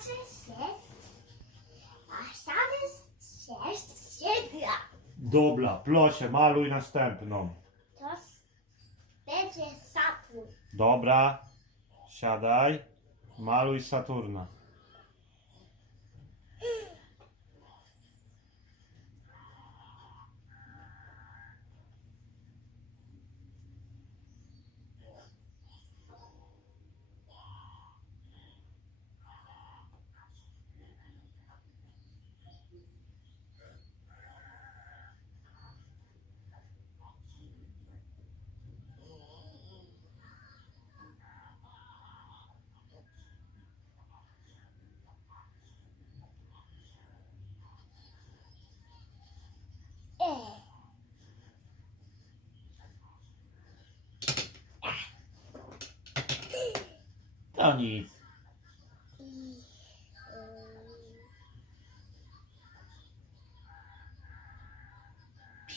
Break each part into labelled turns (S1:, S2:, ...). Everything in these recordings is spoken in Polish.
S1: sześć, a wcale sześć się gra.
S2: Dobra, proszę, maluj następną.
S1: To s- będzie Saturn.
S2: Dobra, siadaj, maluj Saturna. To nic.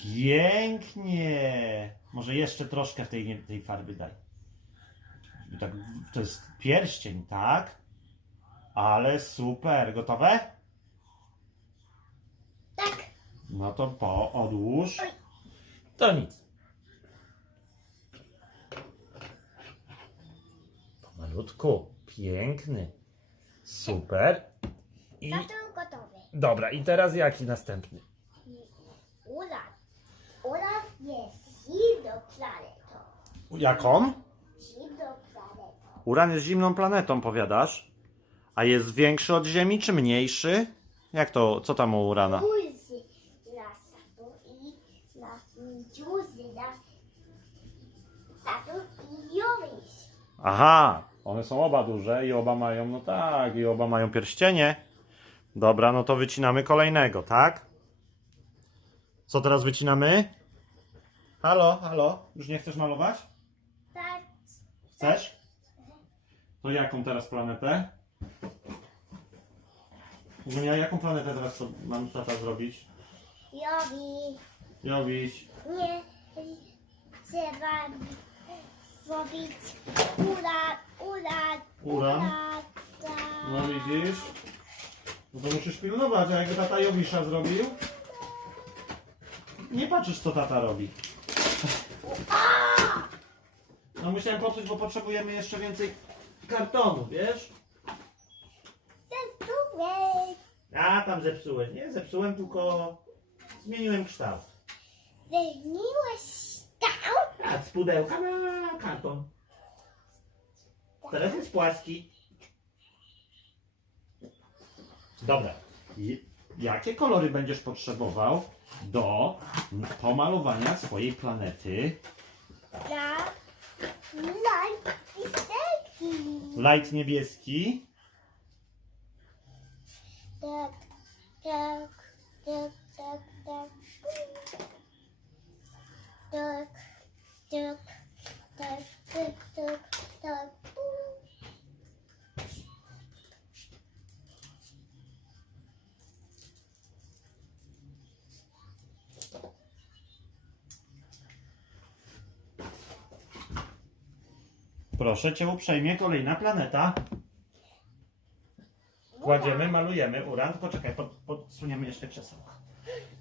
S2: Pięknie. Może jeszcze troszkę w tej, tej farby daj. Tak, to jest pierścień, tak? Ale super. Gotowe?
S1: tak.
S2: No to po, odłóż. To nic. Pomalutku. Piękny. Super. I
S1: Saturn gotowy.
S2: dobra, i teraz jaki następny?
S1: Uran. Uran jest zimną planetą.
S2: Jaką?
S1: Zimną planetą.
S2: Uran jest zimną planetą, powiadasz? A jest większy od Ziemi, czy mniejszy? Jak to, co tam u Urana?
S1: Duży Saturn i duży Saturn i Jowisz.
S2: Aha, one są oba duże i oba mają, no tak, i oba mają pierścienie. Dobra, no to wycinamy kolejnego, tak? Co teraz wycinamy? Halo, halo, już nie chcesz malować?
S1: Tak.
S2: Chcesz? To jaką teraz planetę? Ogólnie, a jaką planetę teraz mam tata zrobić?
S1: Jowi.
S2: Jowiś,
S1: Nie trzeba zrobić uran, Uran? tak.
S2: no widzisz? No to musisz pilnować, a jakby tata Jowisza zrobił? Nie patrzysz co tata robi. No musiałem popsuć, bo potrzebujemy jeszcze więcej kartonu, wiesz?
S1: Zepsułeś,
S2: A tam zepsułeś. Nie zepsułem, tylko zmieniłem kształt.
S1: zmieniłeś tam?
S2: A z pudełka na karton. Teraz jest płaski. Dobra. I jakie kolory będziesz potrzebował do pomalowania swojej planety?
S1: Na light i selki.
S2: Light niebieski,
S1: Tak, tak, tak, tak, tak. Tak, tak, tak, tak, tak.
S2: proszę cię uprzejmie, kolejna planeta. Kładziemy, malujemy uran. Poczekaj, pod, podsuniemy jeszcze krzesełko.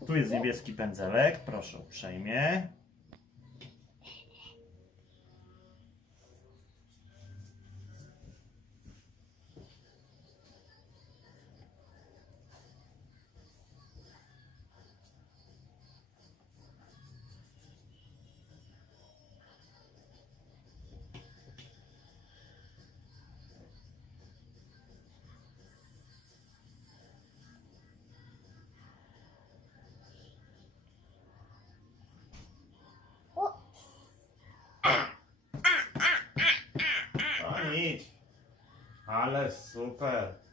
S2: Tu jest niebieski pędzelek, proszę uprzejmie.
S1: O
S2: nic. Ale super.
S1: ups.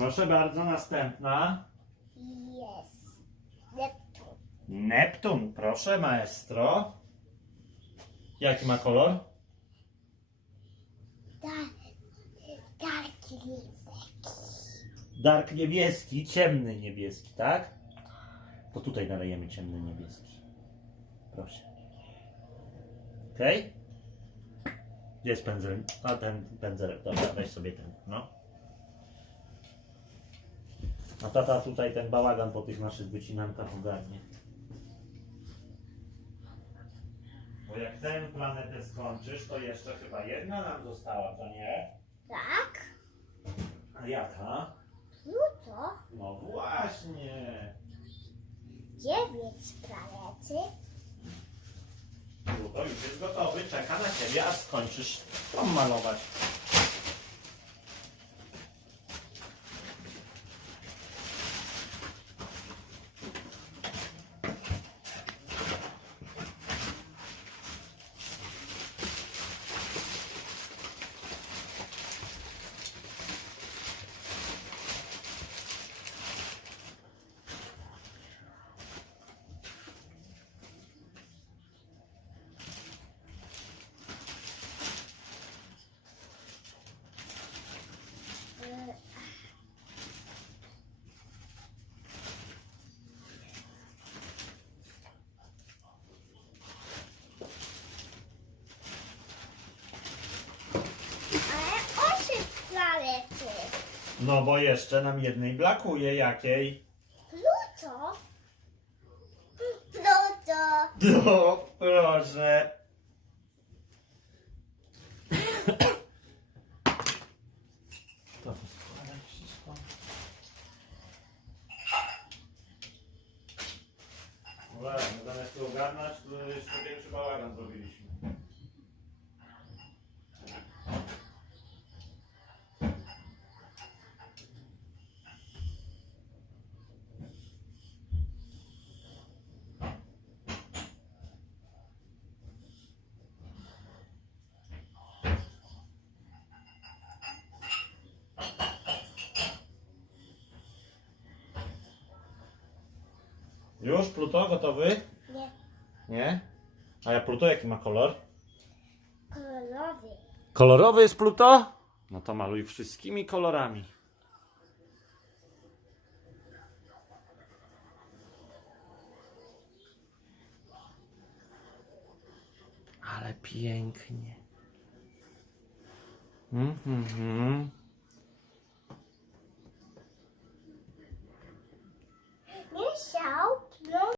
S2: Proszę bardzo, następna.
S1: Jest. Neptun.
S2: Neptun, proszę maestro. Jaki ma kolor?
S1: Dar, darki lisek.
S2: Dark niebieski, ciemny niebieski, tak? To tutaj nalejemy ciemny niebieski. Proszę. Okej? Gdzie jest pędzel? A ten pędzelek, dobra, weź sobie ten, no. A tata tutaj ten bałagan po tych naszych wycinankach ogarnie. Bo jak tę planetę skończysz, to jeszcze chyba jedna nam została, to nie?
S1: Tak?
S2: A jaka?
S1: Pluto.
S2: No właśnie.
S1: Dziewięć planety.
S2: Pluto już jest gotowy, czeka na ciebie, aż skończysz tą malować.
S1: E, Ale osiem planety.
S2: No bo jeszcze nam jednej brakuje, jakiej?
S1: Pluto. Pluto.
S2: No, proszę. To składaj wszystko. Dobra, no zamiast to ogarnąć, to jeszcze większy bałagan zrobiliśmy. Już Pluto gotowy?
S1: Nie,
S2: Nie? A ja Pluto jaki ma kolor?
S1: kolorowy.
S2: Kolorowy jest Pluto? No to maluj wszystkimi kolorami. Ale pięknie. Mhm.